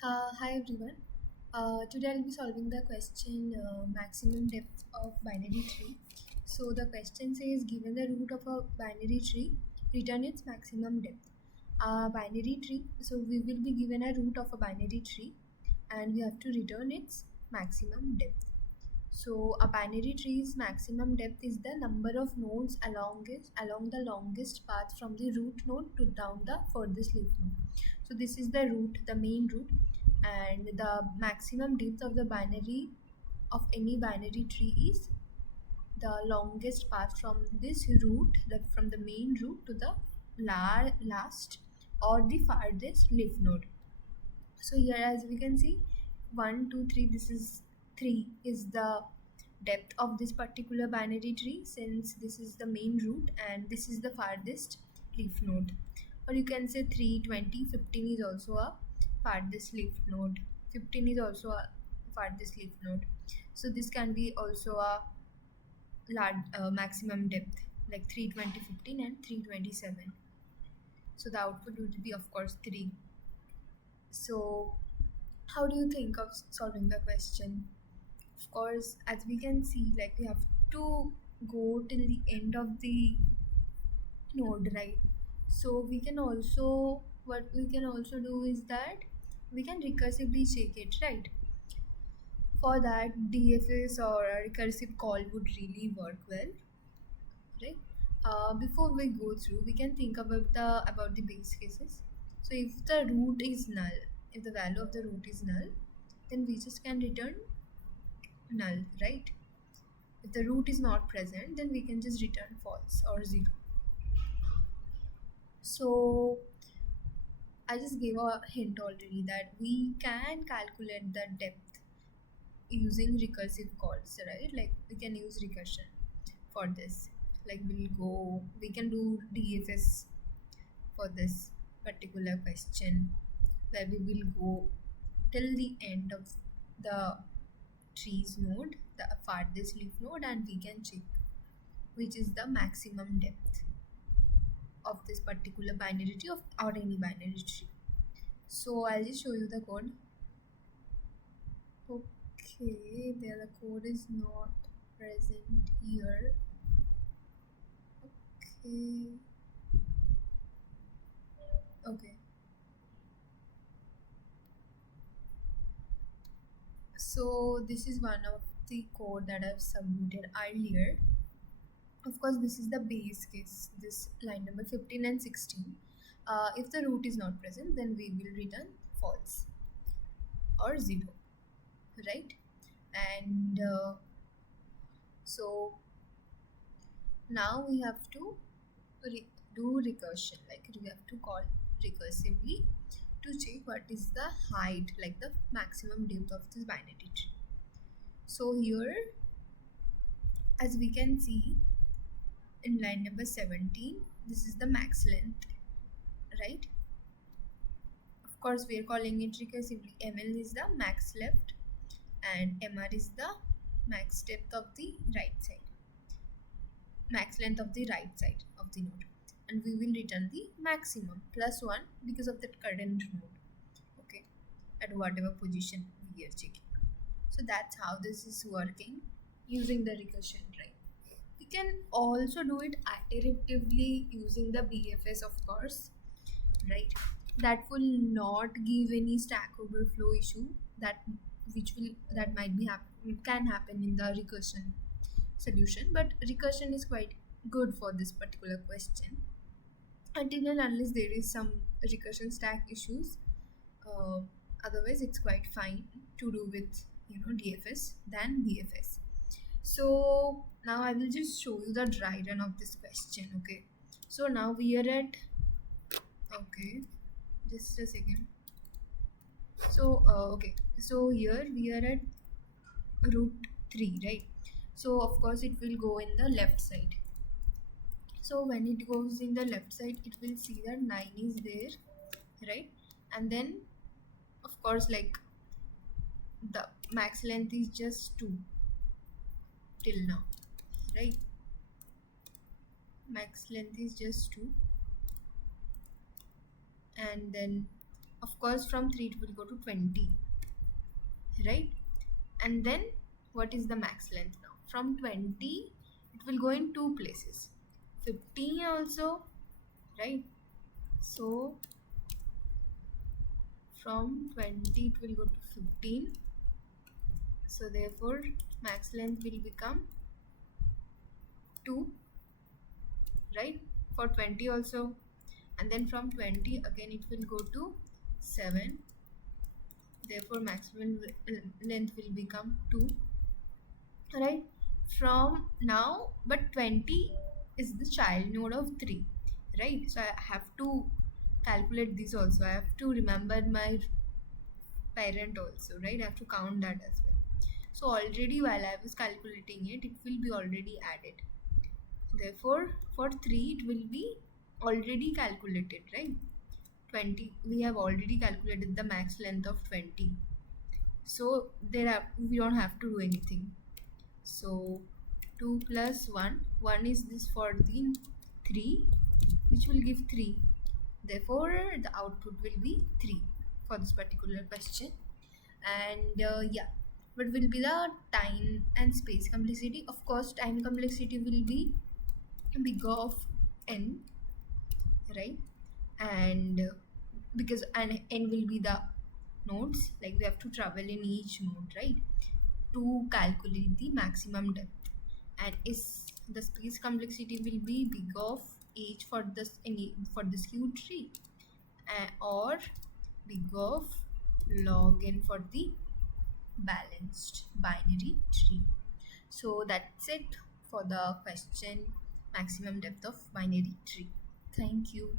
Hi everyone. Today I'll be solving the question maximum depth of binary tree. So the question says given the root of a binary tree, return its maximum depth. Binary tree. So we will be given a root of a binary tree, and we have to return its maximum depth. So a binary tree's maximum depth is the number of nodes along the longest path from the root node to down the furthest leaf node. So this is the root, the main root, and the maximum depth of the binary of any binary tree is the longest path from this root, from the main root to the last or the farthest leaf node. So here as we can see 1 2 3, this is 3 is the depth of this particular binary tree, since this is the main root and this is the farthest leaf node. Or you can say 3 20 15 is also a farthest leaf node, 15 is also a farthest leaf node. So this can be also a large maximum depth, like 3 20 15 and 327. So the output would be of course 3. So how do you think of solving the question? Of course, as we can see, like we have to go till the end of the node, right? So we can also, what we can also do is that we can recursively check it, right? For that, DFS or a recursive call would really work well, right? Before we go through, we can think about the base cases. So if the root is null, if the value of the root is null, then we just can return null, right? If the root is not present, then we can just return false or 0. So I just gave a hint already that we can calculate the depth using recursive calls, right? Like we can use recursion for this. Like we can do DFS for this particular question, where we will go till the end of the trees node, the farthest leaf node, and we can check which is the maximum depth of this particular binary tree or any binary tree. So I'll just show you the code. Okay, there the code is not present here. Okay. Okay. So this is one of the code that I've submitted earlier. Of course, this is the base case, this line number 15 and 16. If the root is not present, then we will return false or 0, right? And so now we have to do recursion, like we have to call recursively to check what is the height, like the maximum depth of this binary tree. So here, as we can see in line number 17, this is the max length, right? Of course, we are calling it recursively. ML is the max left and MR is the max depth of the right side, max length of the right side of the node, and we will return the maximum plus 1 because of that current node, okay, at whatever position we are checking. So that's how this is working using the recursion, right? We can also do it iteratively using the BFS, of course, right? That will not give any stack overflow issue that that might be can happen in the recursion solution, but recursion is quite good for this particular question until and unless there is some recursion stack issues. uh, Otherwise it's quite fine to do with DFS than BFS. So now I will just show you the dry run of this question. Okay, so now we are at, okay, just a second. So okay, so here we are at root 3, right? So of course it will go in the left side. So when it goes in the left side, it will see that 9 is there, right? And then of course, like the max length is just 2 till now, right? Max length is just 2, and then Of course, from 3 it will go to 20, right? And then what is the max length now? From 20 it will go in two places, 15 also, right? So from 20 it will go to 15, so therefore max length will become 2, right, for 20 also. And then from 20 again it will go to 7, therefore maximum length will become 2, right? From now, but 20 is the child node of 3, right? So I have to calculate this also, I have to remember my parent also, right? I have to count that as well. So already while I was calculating it, it will be already added. Therefore, for 3 it will be already calculated, right? 20, we have already calculated the max length of 20. So we don't have to do anything. So 2 plus 1, 1 is this for the 3, which will give 3. Therefore, the output will be 3 for this particular question. And yeah, what will be the time and space complexity? Of course, time complexity will be big of n, right? And because n will be the nodes, like we have to travel in each node, right, to calculate the maximum depth. And is the space complexity will be big of h for this for the skewed tree, or big of log n for the balanced binary tree. So that's it for the question maximum depth of binary tree. Thank you.